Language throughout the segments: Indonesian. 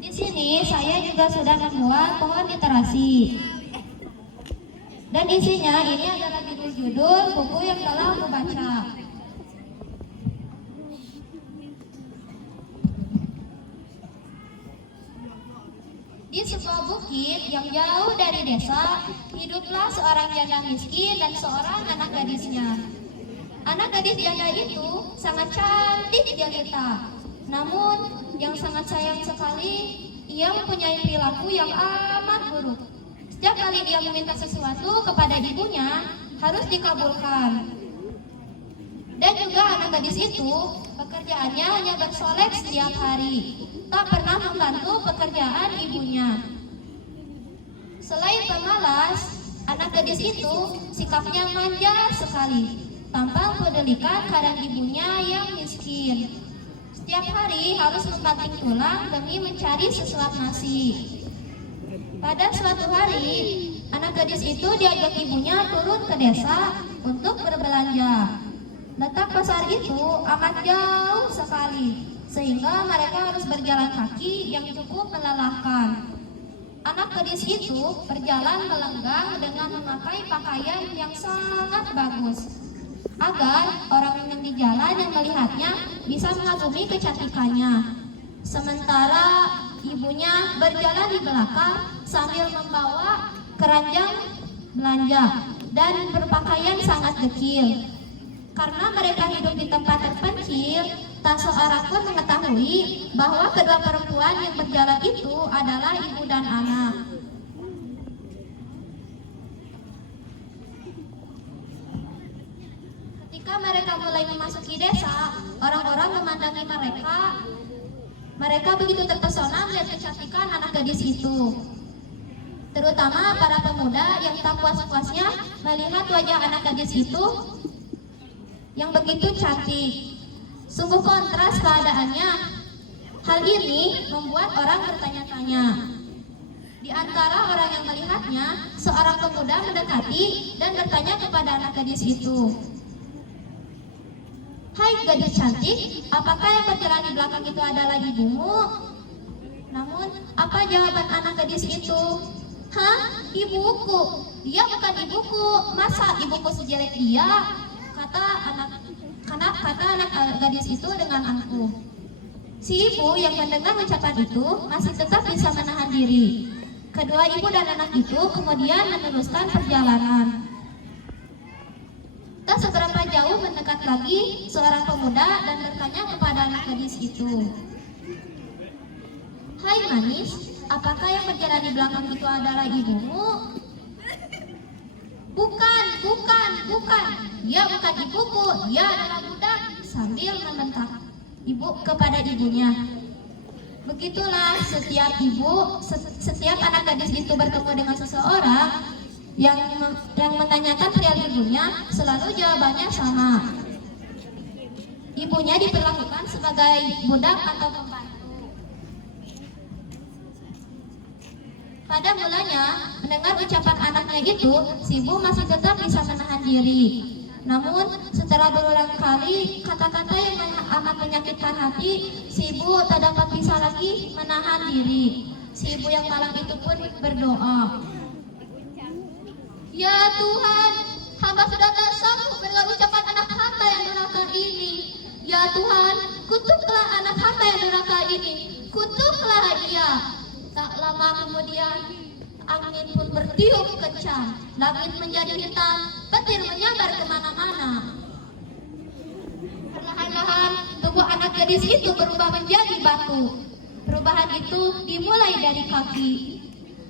Di sini saya juga sudah membuat pohon literasi. Dan isinya ini adalah judul-judul buku yang telah aku baca. Di sebuah bukit yang jauh dari desa, hiduplah seorang janda miskin dan seorang anak gadisnya. Anak gadis janda itu sangat cantik jelita. Namun yang sangat sayang sekali, ia mempunyai perilaku yang amat buruk. Setiap kali dia meminta sesuatu kepada ibunya, harus dikabulkan. Dan juga anak gadis itu, pekerjaannya hanya bersolek setiap hari, tak pernah membantu pekerjaan ibunya. Selain pemalas, anak gadis itu sikapnya manja sekali, tanpa mempedulikan keadaan ibunya yang miskin. Setiap hari harus membanting tulang demi mencari sesuap nasi. Pada suatu hari, anak gadis itu diajak ibunya turun ke desa untuk berbelanja. Letak pasar itu amat jauh sekali, sehingga mereka harus berjalan kaki yang cukup melelahkan. Anak gadis itu berjalan melenggang dengan memakai pakaian yang sangat bagus, agar orang yang di jalan yang melihatnya bisa mengagumi kecantikannya. Sementara ibunya berjalan di belakang sambil membawa keranjang belanja dan berpakaian sangat kecil. Karena mereka hidup di tempat terpencil, tak seorang pun mengetahui bahwa kedua perempuan yang berjalan itu adalah ibu dan anak. Ketika mereka mulai memasuki desa, orang-orang memandangi mereka. Mereka begitu terpesona melihat kecantikan anak gadis itu. Terutama para pemuda yang tak puas-puasnya melihat wajah anak gadis itu yang begitu cantik. Sungguh kontras keadaannya. Hal ini membuat orang bertanya-tanya. Di antara orang yang melihatnya, seorang pemuda mendekati dan bertanya kepada anak gadis itu, "Hai gadis cantik, apakah yang berjalan di belakang itu adalah ibumu?" Namun, apa jawaban anak gadis itu? "Hah? Ibuku? Dia bukan ibuku. Masa ibuku sejelek dia?" Kata anak gadis itu dengan angkuh. Si ibu yang mendengar ucapan itu masih tetap bisa menahan diri. Kedua ibu dan anak itu kemudian meneruskan perjalanan. Tak seberapa jauh mendekat lagi seorang pemuda dan bertanya kepada anak gadis itu, "Hai manis, apakah yang berjalan di belakang itu adalah ibumu?" Bukan. Dia bukan ibuku, dia adalah budak," sambil membentak ibu kepada ibunya. Begitulah setiap anak gadis itu bertemu dengan seseorang yang menanyakan perihal ibunya, selalu jawabannya sama. Ibunya diperlakukan sebagai budak atau pembantu. Pada mulanya, mendengar ucapan anaknya itu, si ibu masih tetap bisa menahan diri. Namun, setelah berulang kali kata-kata yang amat menyakitkan hati, si ibu tak dapat bisa lagi menahan diri. Si ibu yang malang itu pun berdoa, "Ya Tuhan, hamba sudah tak sanggup mendengar ucapan anak hamba yang durhaka ini. Ya Tuhan, kutuklah anak hamba yang durhaka ini. Kutuklah dia." Tak lama kemudian, angin pun bertiup kencang, langit menjadi hitam, petir menyambar kemana-mana. Perlahan-lahan, tubuh anak gadis itu berubah menjadi batu. Perubahan itu dimulai dari kaki.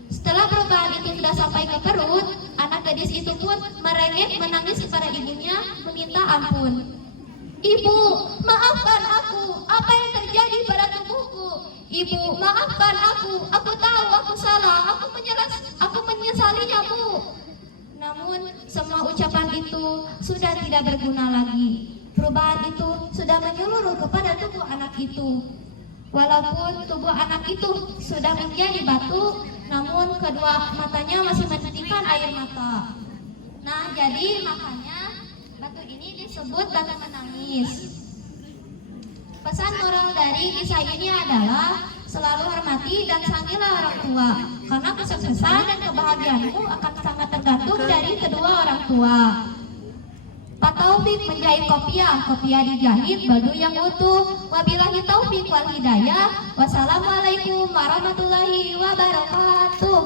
Setelah perubahan itu sudah sampai ke perut, anak gadis itu pun merengek menangis kepada ibunya meminta ampun. "Ibu, maafkan aku. Apa yang terjadi pada tubuhku? Ibu, maafkan aku. Aku tahu aku salah. Aku menyesalinya, Bu." Namun, semua ucapan itu sudah tidak berguna lagi. Perubahan itu sudah menyeluruh kepada tubuh anak itu. Walaupun tubuh anak itu sudah menjadi batu, namun kedua matanya masih menitikkan air mata. Nah, jadi makanya batu ini disebut batu menangis. Pesan moral dari kisah ini adalah selalu hormati puji dan sangilah orang tua, karena kesuksesan dan kebahagiaanmu akan sangat tergantung dari kedua orang tua. Pak Taufik menjahit kopiah dijahit baju yang utuh. Wabillahi taufik wal hidayah. Wassalamualaikum warahmatullahi wabarakatuh.